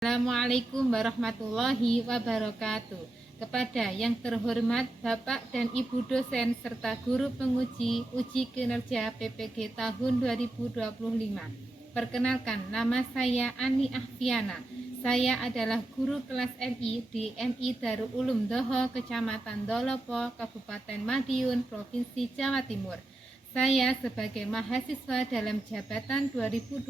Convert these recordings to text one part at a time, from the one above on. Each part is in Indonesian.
Assalamualaikum warahmatullahi wabarakatuh. Kepada yang terhormat Bapak dan Ibu dosen serta guru penguji uji kinerja PPG tahun 2025. Perkenalkan, nama saya Ani Ahfiana. Saya adalah guru kelas MI di MI Darul Ulum Doho, Kecamatan Dolopo, Kabupaten Madiun, Provinsi Jawa Timur. Saya sebagai mahasiswa dalam jabatan 2025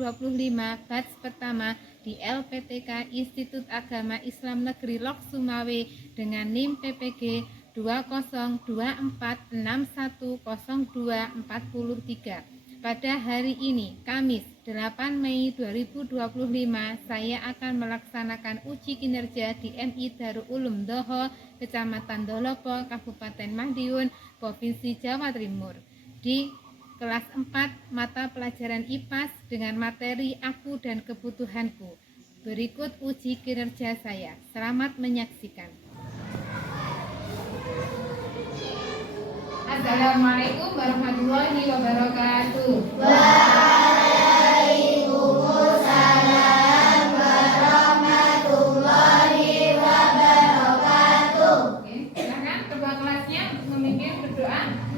batch pertama di LPTK Institut Agama Islam Negeri Lok Sumawe dengan NIM PPG 2024610243. Pada hari ini, Kamis 8 Mei 2025, saya akan melaksanakan uji kinerja di MI Darul Ulum Doho, Kecamatan Dolopo, Kabupaten Madiun, Provinsi Jawa Timur, di kelas 4 mata pelajaran IPAS dengan materi Aku dan Kebutuhanku. Berikut uji kinerja saya. Selamat menyaksikan. Assalamualaikum warahmatullahi wabarakatuh. Waalaikumsalam warahmatullahi wabarakatuh. Oke, silakan ketua kelasnya memimpin berdoa.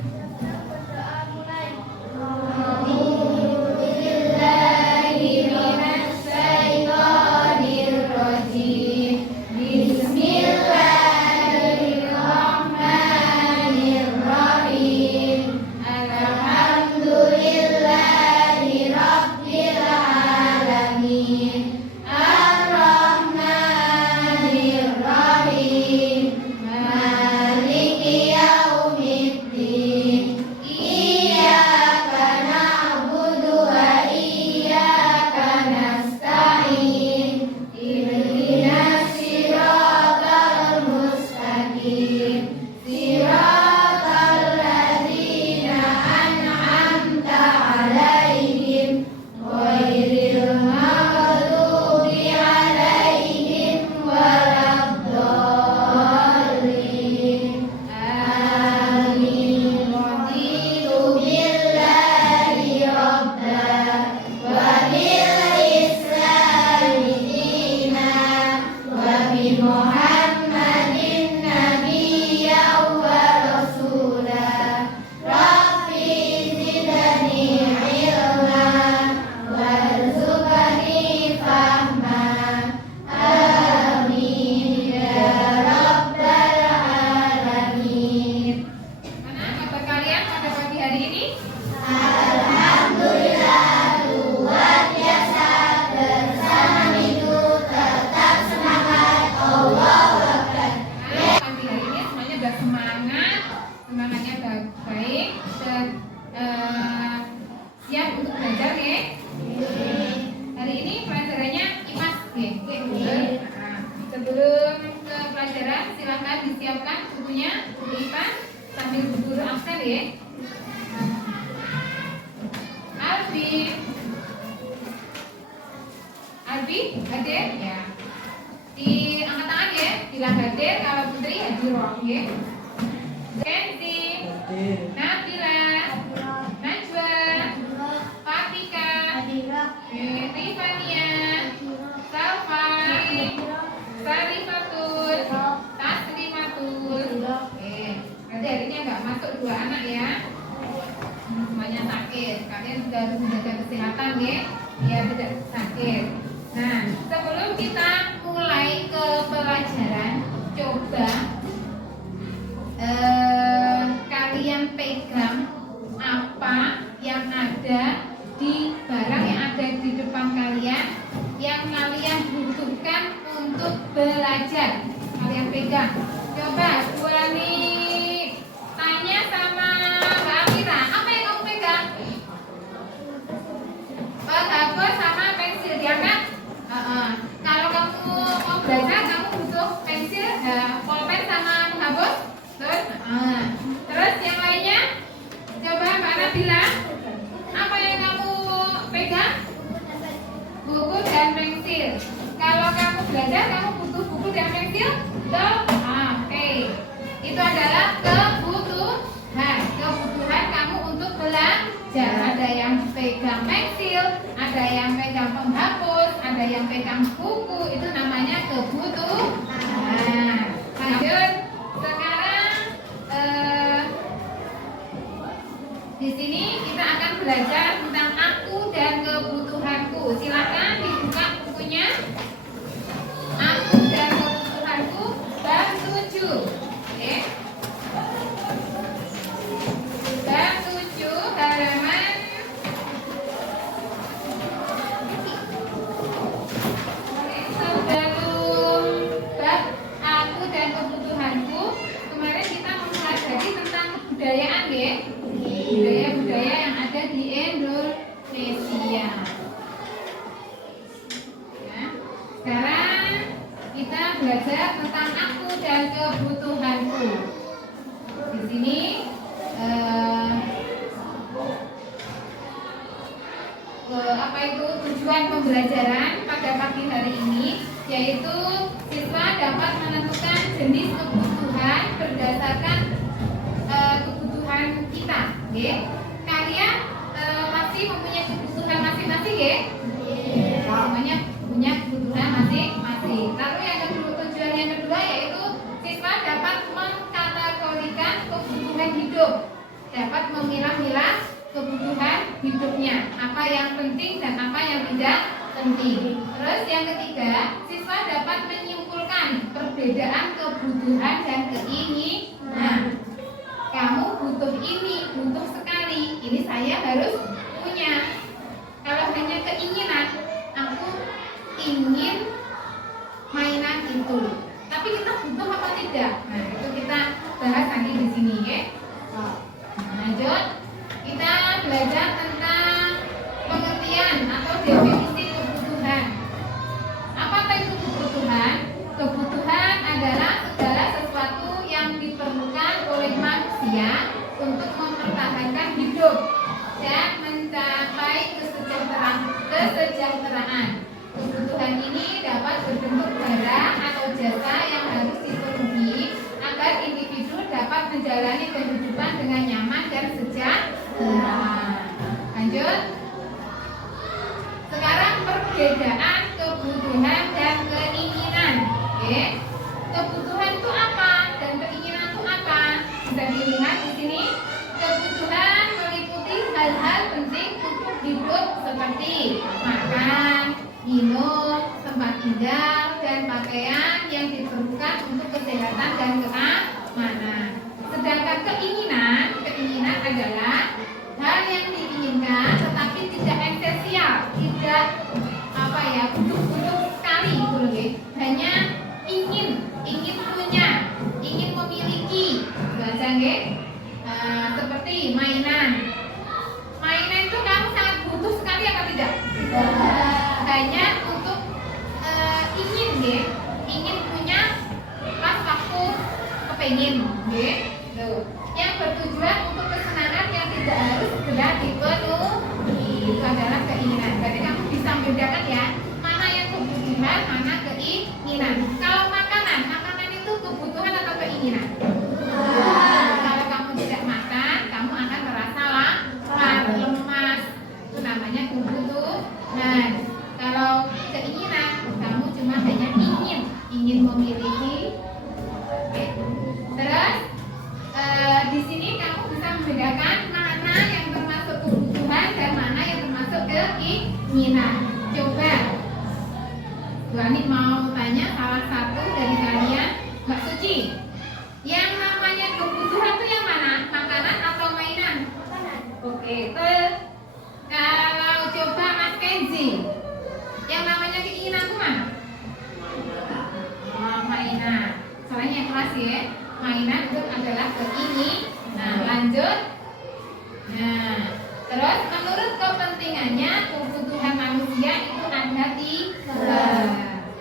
Semangatnya baik dan siap untuk belajar ya. Hari ini pelajarannya IPAS ya. Sebelum ke pelajaran silakan disiapkan bukunya, buku IPAS sambil guru absen ya. Albi hadir ya. Diangkat tangan ya, bilang hadir, kalau putri hadiroh ya. Kenzi, Nabila, Najwa, Fatika, Rifania, Salfai, Sarifatul, Taslimatul. Nanti harinya nggak masuk 2 anak ya. Semuanya sakit. Kalian sudah harus menjaga kesehatan ya. Ya tidak sakit. Nah, sebelum kita mulai ke pelajaran, coba kalian pegang apa yang ada di barang yang ada di depan kalian yang kalian butuhkan untuk belajar. Kalian pegang. Coba Buani tanya sama Mbak Amira, apa yang kamu pegang? Hapus sama pensil, diangkat. Kalau kamu mau belajar, kamu butuh pensil, pulpen sama menghapus. Terus yang lainnya, coba Mbak Nabila, apa yang kamu pegang? Buku dan pensil. Kalau kamu belajar, kamu butuh buku dan pensil? Oke. Itu adalah kebutuhan kamu untuk belajar. Ada yang pegang pensil, ada yang pegang penghapus, ada yang pegang buku, itu namanya belajar tentang aku dan kebutuhanku. Di sini apa itu tujuan pembelajaran pada pagi hari ini, yaitu siswa dapat menentukan jenis kebutuhan berdasarkan kebutuhan kita. Kalian masih mempunyai kebutuhan masing-masing, semuanya punya kebutuhan masing-masing. Lalu tujuan yang kedua yaitu siswa dapat mengkategorikan kebutuhan hidup, dapat memilah-milah kebutuhan hidupnya, apa yang penting dan apa yang tidak penting. Terus yang ketiga, siswa dapat menyimpulkan perbedaan kebutuhan dan keinginan. Kamu butuh ini, butuh sekali, ini saya harus punya. Kalau hanya keinginan, aku ingin mainan itu, tapi kita butuh apa tidak? Nah, itu kita bahas nanti di sini, ya. Lanjut, kita belajar tentang pengertian atau definisi kebutuhan. Apa itu kebutuhan? Kebutuhan adalah segala sesuatu yang diperlukan oleh manusia untuk mempertahankan hidup dan mencapai kesejahteraan. Kebutuhan ini dapat berbentuk barang atau jasa yang harus dipenuhi agar individu dapat menjalani kehidupan dengan nyaman dan sejahtera. Lanjut. Sekarang perbedaan kebutuhan dan keinginan. Kebutuhan itu apa dan keinginan itu apa? Bisa dilihat di sini. Kebutuhan meliputi hal-hal penting untuk hidup seperti makan, minum, tempat tinggal, dan pakaian yang diperlukan untuk kesehatan dan keamanan. Sedangkan keinginan adalah hal yang diinginkan tetapi tidak esensial, tidak butuh sekali gitu. Hanya ingin punya, ingin memiliki. Baca seperti mainan. Mainan itu kamu sangat butuh sekali apa tidak? Hanya untuk ingin punya pas waktu kepengen, yang bertujuan untuk kesenangan yang tidak harus segera dipenuhi. Itu adalah keinginan. Berarti kamu bisa membedakan ya, mana yang kebutuhan, mana keinginan. Kalau makanan itu kebutuhan atau keinginan? Kalau kamu tidak makan, kamu akan merasa lapar, lemas. Itu namanya kebutuhan. Kalau keinginan, kamu cuma hanya ingin memiliki. Terus di sini kamu bisa membedakan mana yang termasuk kebutuhan dan mana yang termasuk keinginan. Coba Tuani mau tanya salah satu dari kalian, Mbak Suci, yang namanya kebutuhan itu yang mana? Makanan atau mainan? Makanan. Oke, kalau coba Mas Kenzi, yang namanya keinginan itu mana? Mainan. Soalnya yang kelas ya, mainan itu adalah keinginan. Lanjut. Nah, terus menurut kepentingannya kebutuhan manusia itu ada tiga.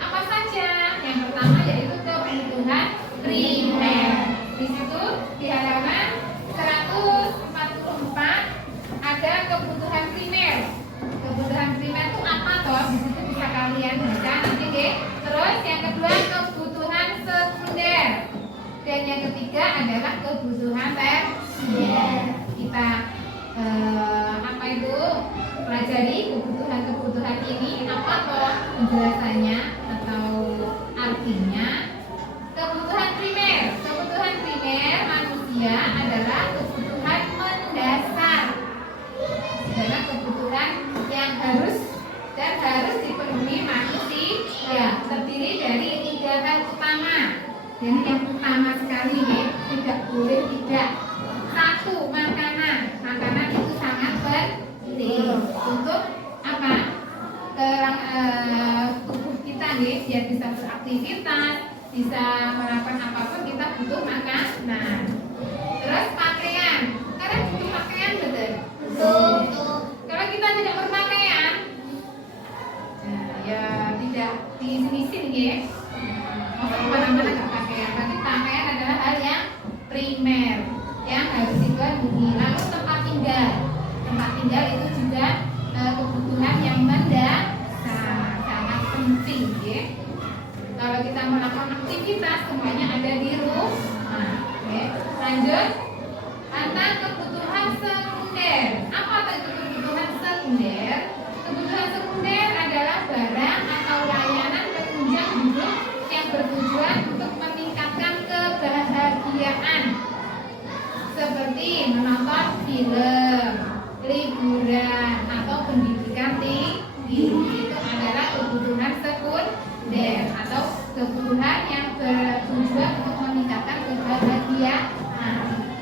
Apa saja? Yang pertama yaitu kebutuhan primer. Di situ di halaman 144 ada kebutuhan primer. Kebutuhan primer itu apa toh? Di situ bisa kalian baca nanti deh. Terus yang kedua kebutuhan sekunder. Dan yang ketiga adalah kebutuhan tersier. Kita pelajari kebutuhan ini apa toh penjelasannya atau artinya. Kebutuhan primer manusia adalah kebutuhan mendasar, adalah kebutuhan yang harus dipenuhi manusia. Terdiri dari 3 hal utama. Jadi yang utama sekali tidak boleh tidak. 1, makanan itu sangat penting untuk apa? Tubuh kita biar bisa beraktivitas, bisa melakukan apapun kita butuh makanan. Terus pakaian, kalian butuh pakaian betul? Kalau kita tidak berpakaian, ya tidak disini ya. Masuk kemana-mana nggak pakaian. Berarti pakaian adalah hal yang primer yang harus dipenuhi. Lalu tempat tinggal. Tempat tinggal itu juga kebutuhan yang mendasar, sangat penting ya. Kalau kita melakukan aktivitas semuanya ada di rumah. Oke. Lanjut. Tentang kebutuhan sekunder. Apa itu kebutuhan sekunder? Kebutuhan sekunder adalah barang atau layanan penunjang hidup yang bertujuan untuk meningkatkan kebahagiaan, seperti menonton film, liburan, atau pendidikan tinggi. Itu adalah kebutuhan sekunder atau kebutuhan yang bertujuan untuk meningkatkan kebahagiaan.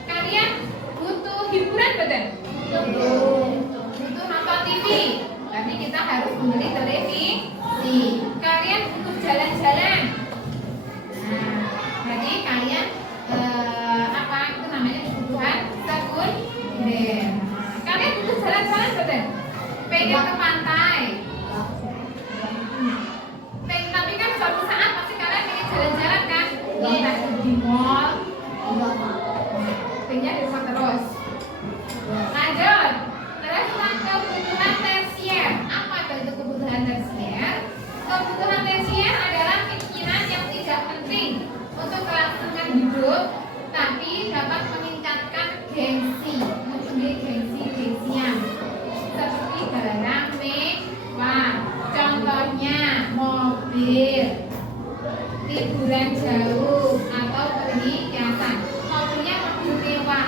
Kalian butuh hiburan betul? Butuh nonton TV. Tapi kita harus membeli televisi. Kalian butuh jalan-jalan. Nah, jadi kalian apa itu namanya kebutuhan sekunder. Kalian butuh jalan-jalan betul? Pengen ke pantai. Tapi kan suatu saat pasti kalian pengen jalan-jalan kan? Entah itu di mall. Pengennya di rumah terus. Lanjut. Terus kebutuhan tersier. Apa itu kebutuhan tersier? Kebutuhan tersier adalah keinginan yang tidak penting untuk kelangsungan hidup, tapi dapat meningkatkan gengsi, mempunyai gengsian, seperti barang mewah. Contohnya mobil, liburan jauh, atau perhiasan. Mobilnya mobil mewah.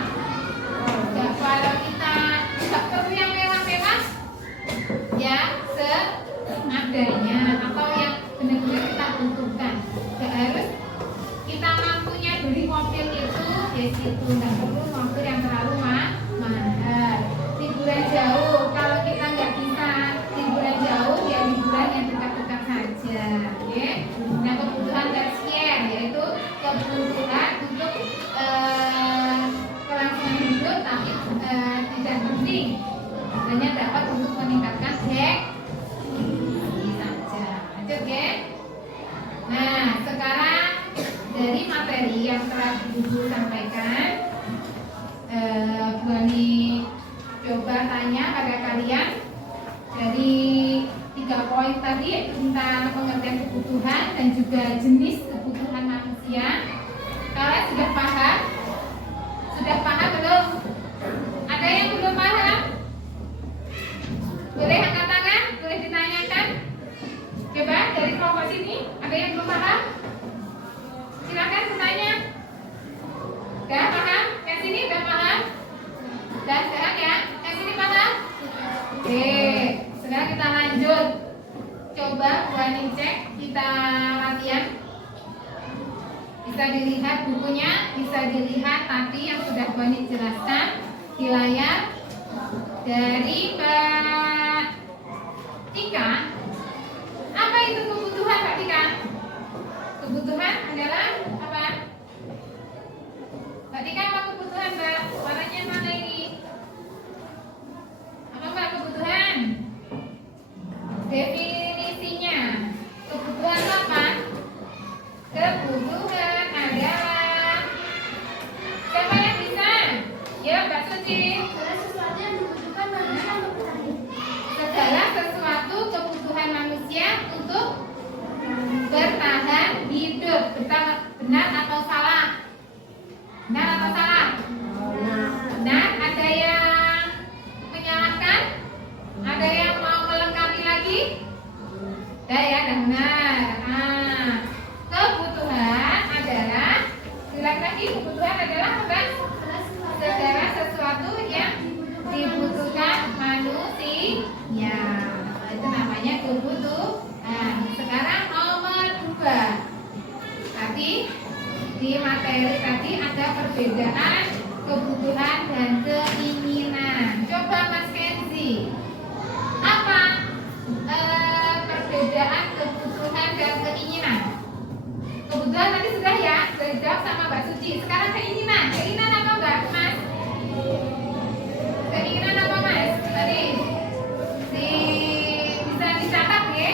Kalau kita nggak perlu yang mewah-mewah, ya seadanya atau yang benar-benar kita butuhkan. Nggak harus kita mampunya beli mobil itu di situ. Nggak perlu mobil yang terlalu mahal. Liburan jauh, kalau kita nggak bisa liburan jauh, ya liburan yang dekat-dekat saja. Ya. Nah, kebutuhan tersier yaitu kebutuhan untuk kelangsungan hidup, tapi tidak penting, hanya dapat untuk meningkatkan gengsi saja. Lanjut ya. Nah, sekarang dari materi yang telah Ibu sampaikan, Bu Ani coba tanya pada kalian dari 3 poin tadi, yaitu tentang pengertian kebutuhan dan juga jenis kebutuhan manusia. Kalian sudah paham? Sudah paham belum? Ada yang belum paham? Boleh angkat tangan? Boleh ditanyakan? Coba dari kelompok sini, ada yang belum paham? Silakan bertanya. Sudah paham? Yang sini sudah paham? Sudah sehat ya? Yang sini paham? Oke, sekarang kita lanjut. Coba Bu Ani cek, kita latihan. Bisa dilihat bukunya, bisa dilihat tadi yang sudah Bu Ani jelaskan di layar. Dari Mbak Tika, apa itu kebutuhan Mbak Tika? Kebutuhan adalah apa? Mbak Tika, apa kebutuhan Mbak? Warnanya mana ini? Apa Mbak kebutuhan? Definisinya, kebutuhan itu apa? Kebutuhan adalah, siapa yang bisa? Ya Mbak Suci. Segala sesuatu kebutuhan manusia untuk bertahan hidup. Benar atau salah? Benar atau salah? Benar. Ada yang menyalahkan? Ada yang mau melengkapi lagi? Ada ya, dan benar. Kebutuhan adalah, lagi kebutuhan adalah apa? Segala sesuatu yang dibutuhkan manusia. Itu namanya kebutuhan. Sekarang nomor 2. Tadi di materi tadi ada perbedaan kebutuhan dan keinginan. Coba Mas Kenzi, apa perbedaan kebutuhan dan keinginan? Kebutuhan tadi sudah ya, sudah dijawab sama Mbak Suci. Sekarang keinginan. Keinginan apa Mbak Mas? Keinginan apa Mas? Tadi bisa dicatat ya.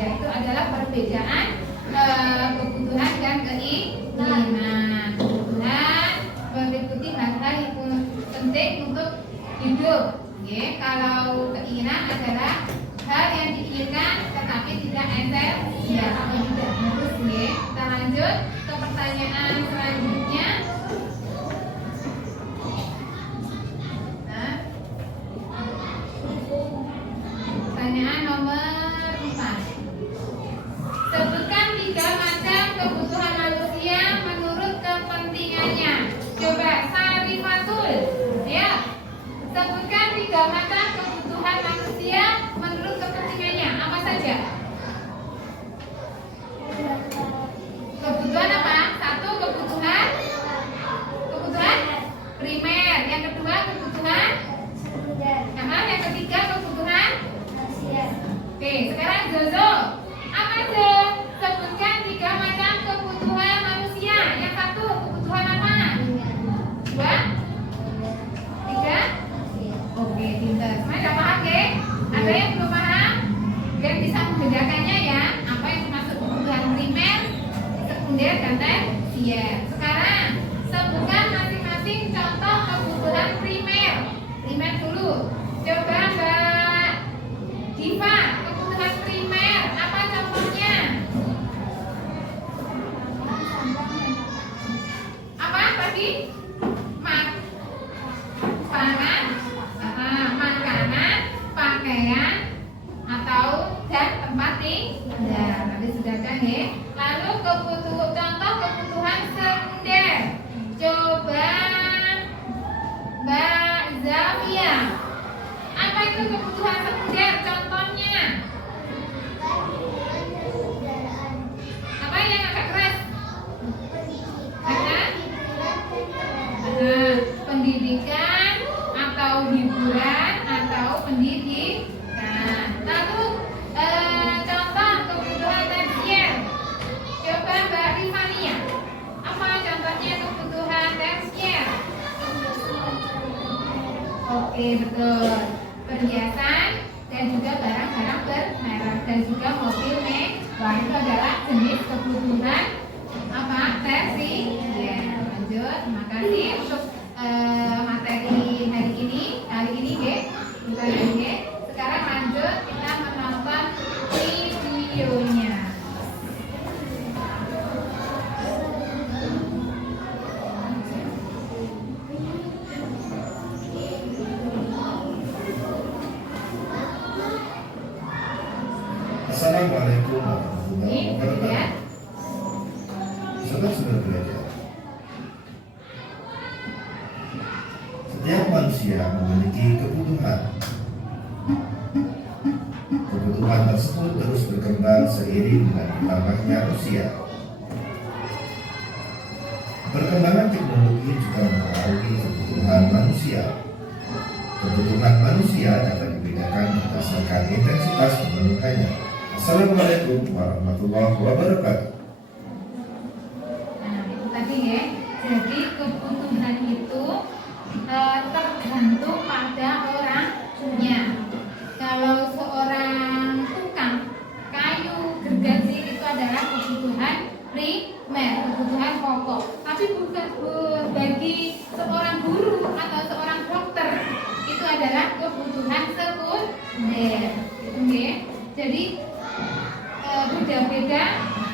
Ya, itu adalah perbedaan kebutuhan dan keinginan. Kebutuhan meliputi hal-hal yang penting untuk hidup. Ya, kalau keinginan adalah hal yang diinginkan tetapi tidak esensial atau tidak harus. Ya, kita lanjut ke pertanyaan selanjutnya. Nah, pertanyaan nomor 4. Sebutkan 3 macam kebutuhan manusia menurut kepentingannya. Coba Sarifatul, ya. Sebutkan 3 macam kebutuhan manusia menurut kepentingannya. Apa saja? Kebutuhan apa? 1, kebutuhan primer. Yang kedua kebutuhan. Yang ketiga kebutuhan. Oke, sekarang Zozo. Apa Jo? Sebutkan 3 macam kebutuhan manusia. Yang 1 kebutuhan apa? 2, 3. Oke, pintar. Semuanya udah paham, ke? Ada yang belum paham? Biar bisa membedakannya ya. Apa yang dimaksud kebutuhan primer, sekunder, dan tersier. Sekarang sebutkan masing-masing contoh kebutuhan primer. Primer dulu. Coba Mbak Diva, kebutuhan primer apa contohnya? Apa tadi? Pangan, makanan, pakaian, atau dan tempat tinggal. Tadi sudah kan ya. Lalu contoh kebutuhan sekunder. Coba Mbak Zafia. Apa itu kebutuhan sekunder? Contohnya apa yang agak keras? Pendidikan atau hiburan atau pendidikan. Lalu contoh kebutuhan tersier. Coba Mbak Rifania. Apa contohnya kebutuhan tersier? Oke, betul. Perhiasan dan juga barang-barang bermerek dan juga mobil mewah. Itu adalah jenis kebutuhan apa? Tersier. Lanjut. Terima kasih untuk materi hari ini. Kita ya. Sekarang lanjut kita menonton videonya. Assalamualaikum warahmatullahi wabarakatuh. Saudara belajar. Setiap manusia memiliki kebutuhan. Kebutuhan tersebut terus berkembang seiring dengan bertambahnya usia. Perkembangan teknologi juga mempengaruhi kebutuhan manusia. Kebutuhan manusia dapat dibedakan berdasarkan intensitas pemenuhannya. Assalamualaikum warahmatullahi wabarakatuh. Nah, itu tadi ya. Jadi kebutuhan itu tergantung pada orangnya. Kalau seorang tukang kayu gergaji itu adalah kebutuhan primer, kebutuhan pokok. Tapi bukan bagi seorang guru atau seorang dokter itu adalah kebutuhan sekunder. Gitu ya. Jadi beda-beda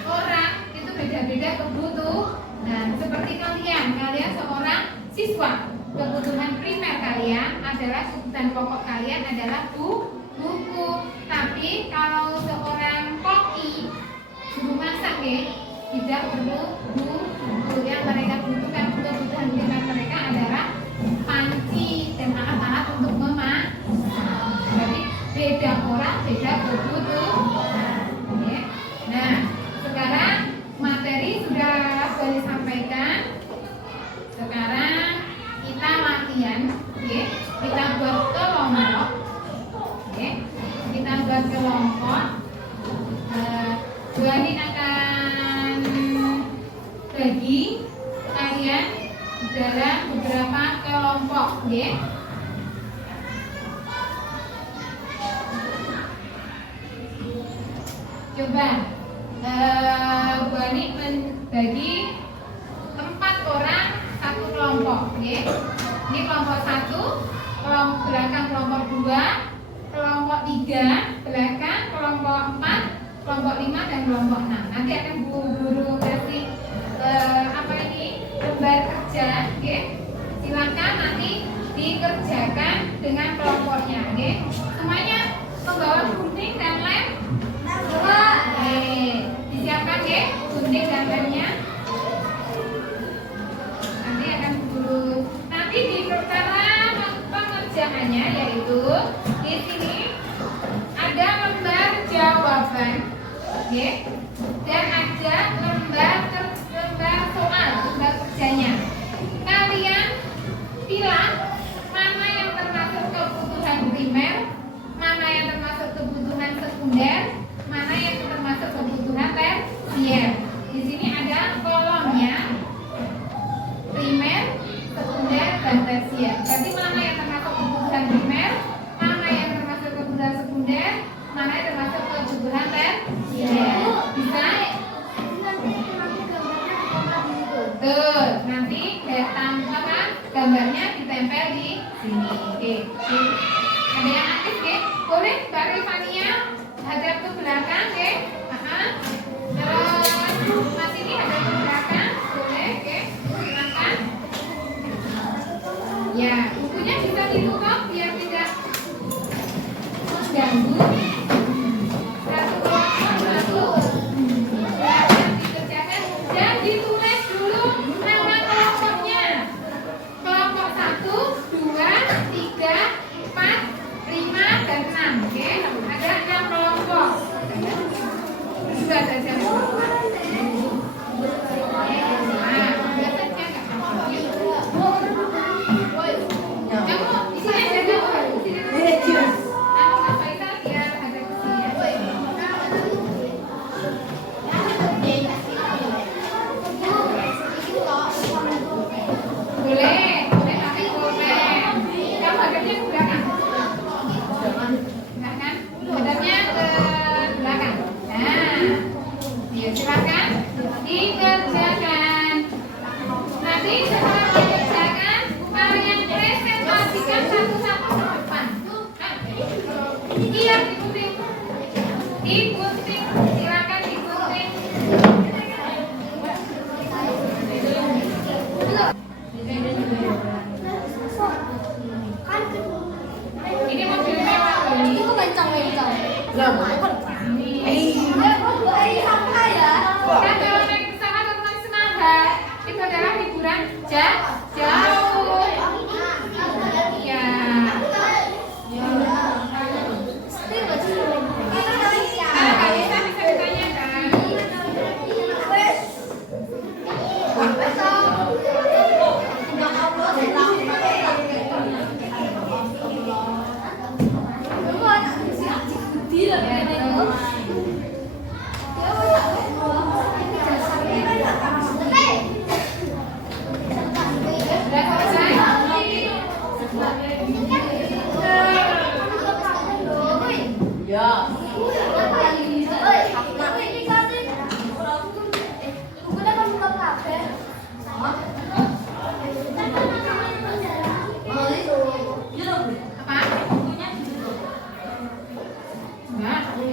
orang itu beda-beda kebutuhan. Seperti kalian seorang siswa, kebutuhan primer kalian adalah kebutuhan pokok kalian adalah buku. Tapi kalau seorang koki, juru masak ya, tidak perlu buku. Yang mereka butuhkan kebutuhan primer mereka adalah panci dan alat-alat untuk memasak. Jadi beda orang, beda kebutuhan. Nah, sekarang materi sudah boleh sampaikan. Sekarang kita latihan, ya. Kita buat kelompok, ya. Kita buat kelompok. Bu Anin akan bagi kalian dalam beberapa kelompok, ya. Coba Bu Ani membagi 4 orang satu kelompok, ya. Ini kelompok 1, kelompok belakang kelompok 2, kelompok 3 belakang, kelompok 4, kelompok 5 dan kelompok 6. Nanti akan Bu Guru kasih lembar kerja, ya. Silakan nanti dikerjakan dengan kelompoknya, ya. Semuanya membawa gunting dan lem. Disiapkan, ya, gunting dan lemnya. Nanti akan Guru di cara pengerjaannya, yaitu di sini ada lembar jawaban, ya, dan ada lembar soal, lembar kerjanya. Kalian pilih mana yang termasuk kebutuhan primer, mana yang termasuk kebutuhan sekunder, mana yang termasuk kebutuhan tersier. Di sini ada kolomnya primer, sekunder, dan tersier. Berarti mana yang termasuk kebutuhan primer, mana yang termasuk kebutuhan sekunder, mana yang termasuk kebutuhan tersier. Bisa? Tuh, nanti gambarnya ditempel di sini. Oke. Ada yang aktif, ya? Boleh Mbak Rifania hadap ke belakang, ya? Terus Mas ini hadap ke belakang, boleh, ya? Silakan. Ya, bukunya bisa ditutup biar tidak mengganggu. Satu kelompok satu. Silakan dikerjakan dan ditulis dulu nama kelompoknya. Kelompok 1, 2, 3, 4, 5, dan 6. Oke, ada 6 kelompok. Sudah saja.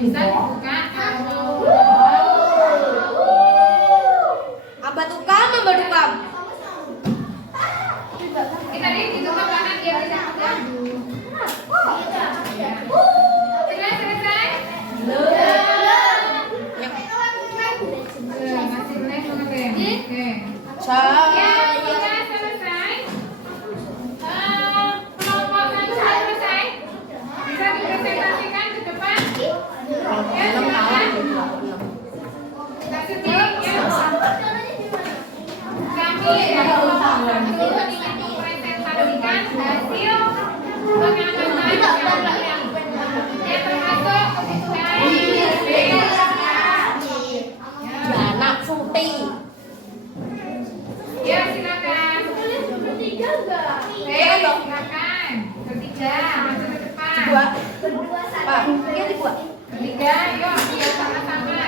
Bisa dibuka kalau Abah tukang, abah tukang. kita ditutup kanan dia bisa mengganggu. Selesai? Masih next oke. Ya, sudah selesai. Kelompok 1 selesai. Bisa dipresentasikan ke depan. Ya, silakan. Kita ketik ya. Kami dari kelompok 1 ingin mempresentasikan hasil pengamatan kalian yang termasuk kebutuhan Anak syuting. ya silakan. Silakan. Ketiga, maju ke depan. Dua. Pak, dia dibuat. Ketiga, yuk, biar sama-sama.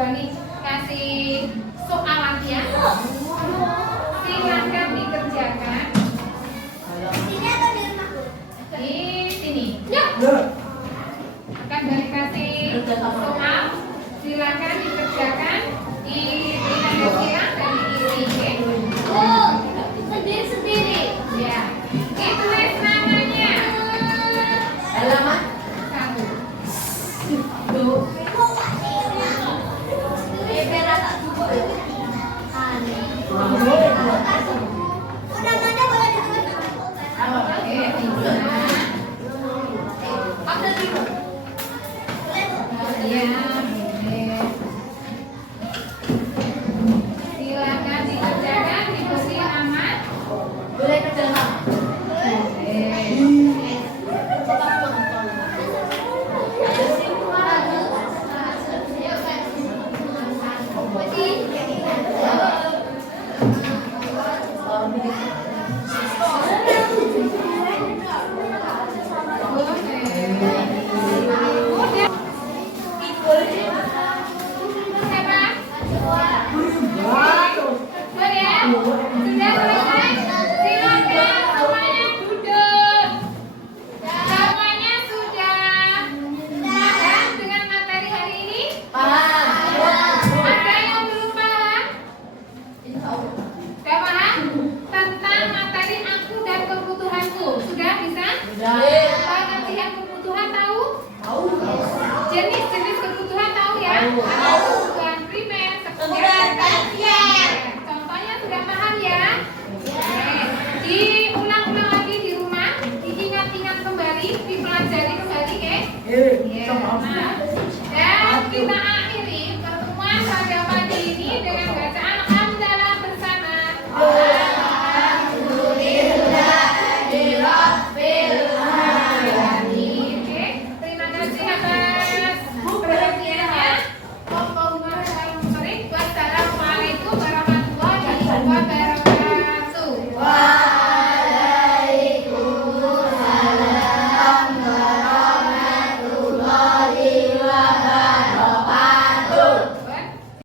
Bani kasih soal ya. Silakan dikerjakan. Di sini. Akan Bani kasih soal. Silakan dikerjakan. Diberikan gambaran dan diisi. Sendiri-sendiri. Ya. Ditulis namanya. Halaman 1. Silakan dikerjakan, diberi nama. Boleh kerjakan. Jenis-jenis kebutuhan tahu ya? Ada kebutuhan primer, sekunder, tersier. Contohnya sudah paham ya? Diulang-ulang lagi di rumah, diingat-ingat kembali, dipelajari kembali, ya? Nah, dan kita